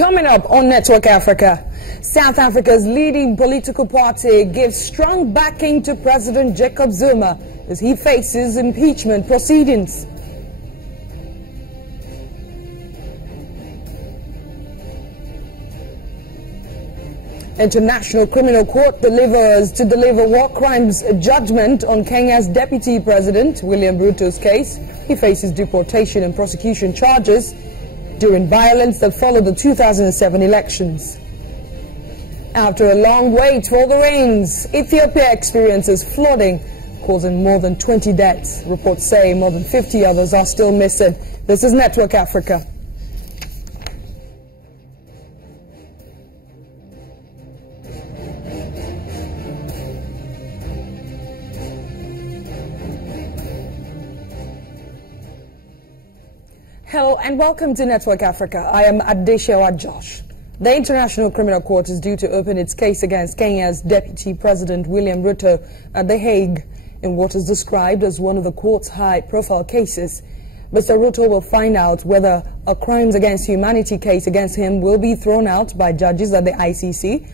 Coming up on Network Africa, South Africa's leading political party gives strong backing to President Jacob Zuma as he faces impeachment proceedings. International Criminal Court delivers war crimes judgment on Kenya's Deputy President William Ruto's case. He faces deportation and prosecution charges during violence that followed the 2007 elections. After a long wait for the rains, Ethiopia experiences flooding, causing more than 20 deaths. Reports say more than 50 others are still missing. This is Network Africa. Hello and welcome to Network Africa. I am Adeshewa Josh. The International Criminal Court is due to open its case against Kenya's Deputy President William Ruto at The Hague in what is described as one of the court's high-profile cases. Mr. Ruto will find out whether a crimes against humanity case against him will be thrown out by judges at the ICC.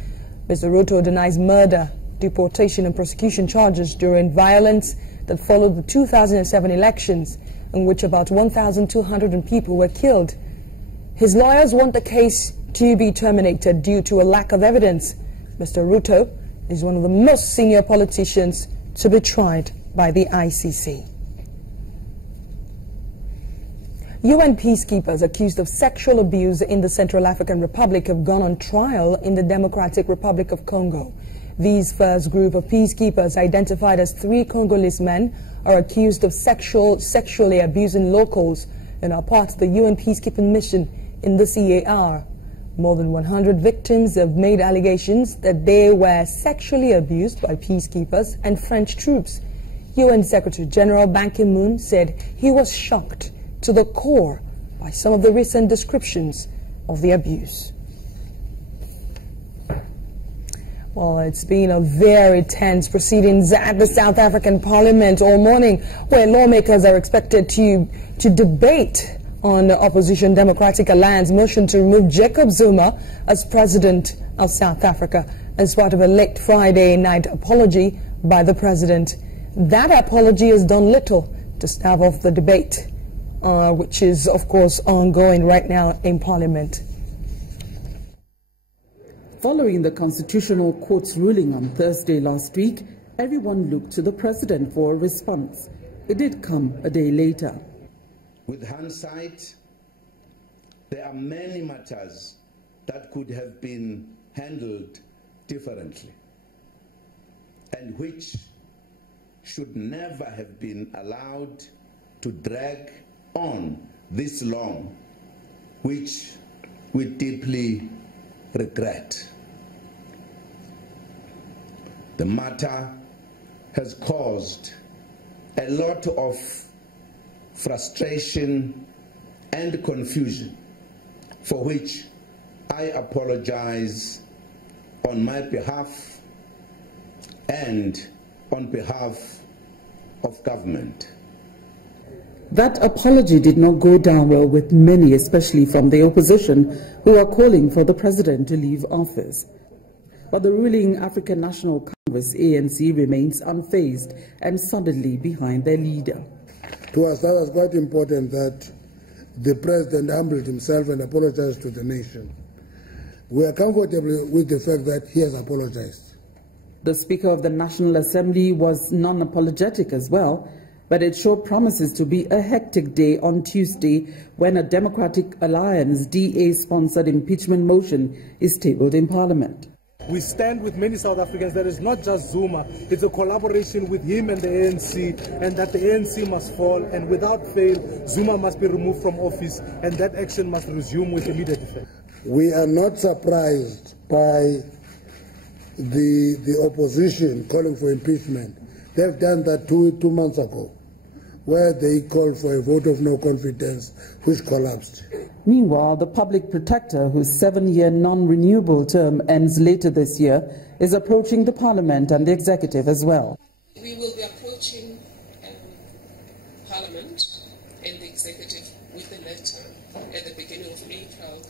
Mr. Ruto denies murder, deportation and prosecution charges during violence that followed the 2007 elections, in which about 1,200 people were killed. His lawyers want the case to be terminated due to a lack of evidence. Mr. Ruto is one of the most senior politicians to be tried by the ICC. UN peacekeepers accused of sexual abuse in the Central African Republic have gone on trial in the Democratic Republic of Congo. These first group of peacekeepers, identified as 3 Congolese men, are accused of sexually abusing locals and are part of the UN peacekeeping mission in the CAR. More than 100 victims have made allegations that they were sexually abused by peacekeepers and French troops. UN Secretary General Ban Ki-moon said he was shocked to the core by some of the recent descriptions of the abuse. Well, it's been a very tense proceedings at the South African Parliament all morning, where lawmakers are expected to debate on the opposition Democratic Alliance motion to remove Jacob Zuma as president of South Africa as part of a late Friday night apology by the president. That apology has done little to stave off the debate, which is, of course, ongoing right now in Parliament. Following the Constitutional Court's ruling on Thursday last week, everyone looked to the president for a response. It did come a day later. With hindsight, there are many matters that could have been handled differently and which should never have been allowed to drag on this long, which we deeply regret. The matter has caused a lot of frustration and confusion, for which I apologize on my behalf and on behalf of government. That apology did not go down well with many, especially from the opposition, who are calling for the president to leave office. But the ruling African National Congress, ANC, remains unfazed and solidly behind their leader. To us, that was quite important that the president humbled himself and apologized to the nation. We are comfortable with the fact that he has apologized. The Speaker of the National Assembly was non-apologetic as well, but it showed promises to be a hectic day on Tuesday when a Democratic Alliance DA-sponsored impeachment motion is tabled in Parliament. We stand with many South Africans that it's not just Zuma, it's a collaboration with him and the ANC, and that the ANC must fall, and without fail, Zuma must be removed from office, and that action must resume with immediate effect. We are not surprised by the opposition calling for impeachment. They've done that two months ago, where they called for a vote of no confidence, which collapsed. Meanwhile, the public protector, whose 7-year non-renewable term ends later this year, is approaching the Parliament and the executive as well. We will be approaching Parliament and the executive with a letter at the beginning of April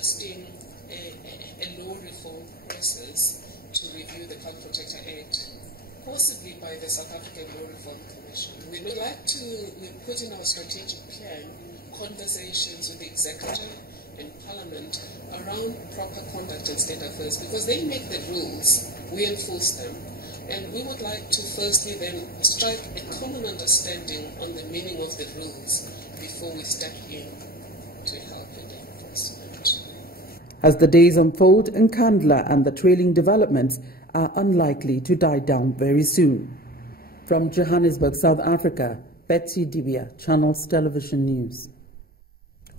first in a law reform process to review the Child Protector Act, possibly by the South African Law Reform Commission. We would like to put in our strategic plan conversations with the executive and Parliament around proper conduct and state affairs, because they make the rules, we enforce them, and we would like to firstly then strike a common understanding on the meaning of the rules before we step in to help with the enforcement. As the days unfold, Nkandla and the trailing developments are unlikely to die down very soon. From Johannesburg, South Africa, Betsy Dibia, Channels Television News.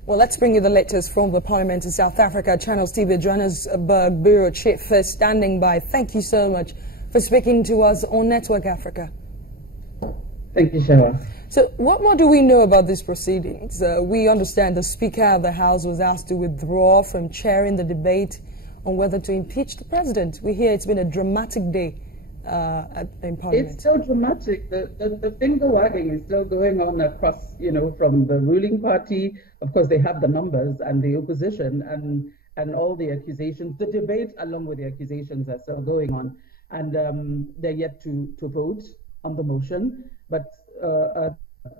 Well, let's bring you the latest from the Parliament in South Africa. Channels TV Johannesburg Bureau Chief is standing by. Thank you so much for speaking to us on Network Africa. Thank you, Shawa. So what more do we know about these proceedings? We understand the Speaker of the House was asked to withdraw from chairing the debate on whether to impeach the president. We hear it's been a dramatic day in Parliament. It's still dramatic. The finger wagging is still going on across, from the ruling party. Of course, they have the numbers, and the opposition, and all the accusations. The debate, along with the accusations, are still going on, and they're yet to vote on the motion. But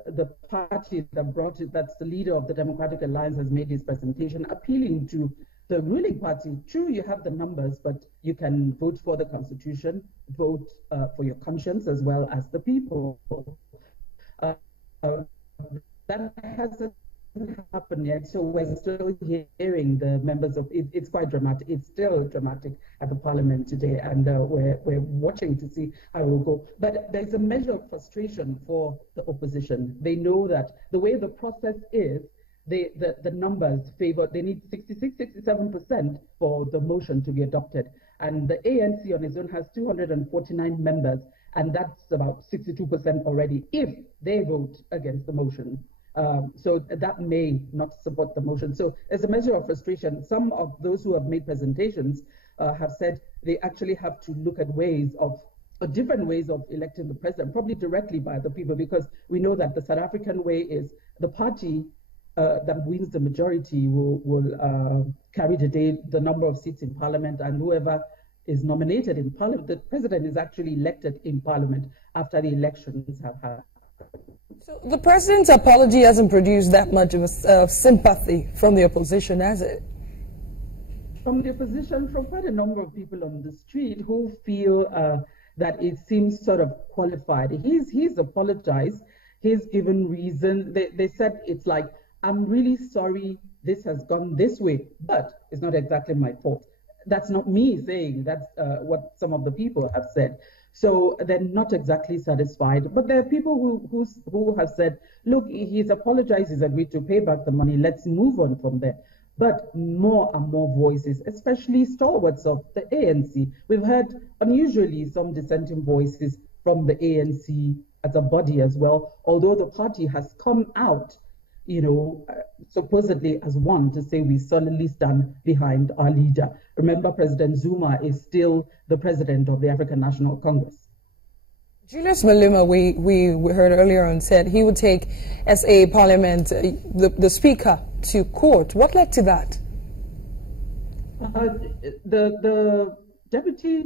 the party that brought it, that's the leader of the Democratic Alliance, has made his presentation appealing to the ruling party. True, you have the numbers, but you can vote for the Constitution, vote for your conscience as well as the people. That hasn't happened yet, so we're still hearing the members of it. It's quite dramatic. It's still dramatic at the Parliament today, and we're watching to see how it will go. But there's a measure of frustration for the opposition. They know that the way the process is, the numbers favor, they need 66, 67% for the motion to be adopted. And the ANC on its own has 249 members, and that's about 62% already if they vote against the motion. So that may not support the motion. So as a measure of frustration, some of those who have made presentations have said they actually have to look at different ways of electing the president, probably directly by the people, because we know that the South African way is the party that wins the majority will carry the number of seats in Parliament, and whoever is nominated in Parliament, the president is actually elected in Parliament after the elections have happened. So the president's apology hasn't produced that much of sympathy from the opposition, has it? From the opposition, from quite a number of people on the street who feel that it seems sort of qualified. He's apologized. He's given reason. They said it's like, I'm really sorry this has gone this way, but it's not exactly my fault. That's not me saying, that's what some of the people have said. So they're not exactly satisfied. But there are people who have said, look, he's apologized, he's agreed to pay back the money, let's move on from there. But more and more voices, especially stalwarts of the ANC. We've heard unusually some dissenting voices from the ANC as a body as well, although the party has come out supposedly as one to say we solidly stand behind our leader. Remember, President Zuma is still the president of the African National Congress. Julius Malema, we heard earlier on, said he would take SA Parliament, the Speaker, to court. What led to that? The Deputy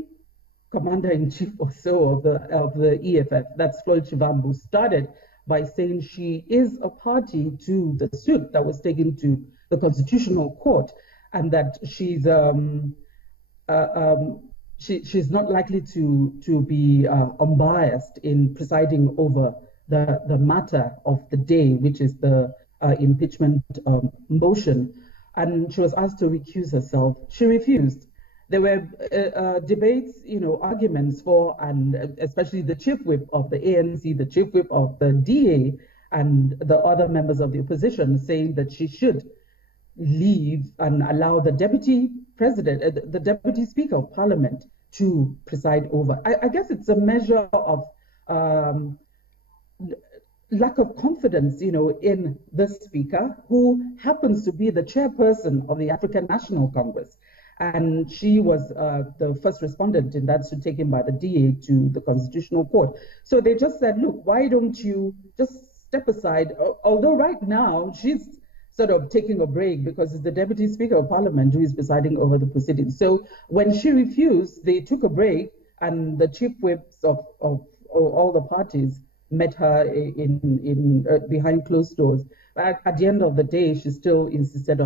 Commander-in-Chief or so of the EFF, that's Floyd Shivambu, started by saying she is a party to the suit that was taken to the Constitutional Court, and that she's not likely to be unbiased in presiding over the matter of the day, which is the impeachment motion. And she was asked to recuse herself. She refused. There were debates, arguments for, and especially the chief whip of the ANC, the chief whip of the DA, and the other members of the opposition saying that she should leave and allow the deputy president, the deputy speaker of parliament to preside over. I guess it's a measure of lack of confidence, in the speaker, who happens to be the chairperson of the African National Congress. And she was the first respondent in that suit taken by the DA to the Constitutional Court. So they just said, look, why don't you just step aside? Although right now she's sort of taking a break because it's the Deputy Speaker of Parliament who is presiding over the proceedings. So when she refused, they took a break, and the chief whips of all the parties met her in behind closed doors. But at the end of the day, she still insisted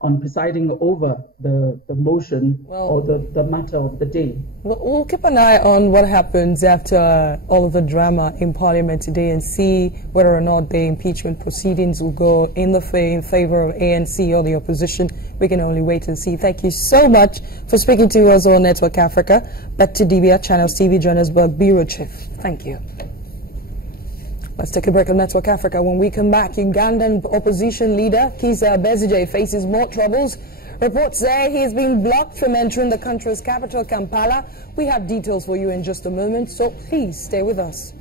on presiding over the motion or the matter of the day. We'll keep an eye on what happens after all of the drama in Parliament today and see whether or not the impeachment proceedings will go in favor of ANC or the opposition. We can only wait and see. Thank you so much for speaking to us on Network Africa. Back to DBR Channels TV Johannesburg Bureau Chief. Thank you. Let's take a break on Network Africa. When we come back, Ugandan opposition leader Kizza Besigye faces more troubles. Reports say he is being blocked from entering the country's capital, Kampala. We have details for you in just a moment, so please stay with us.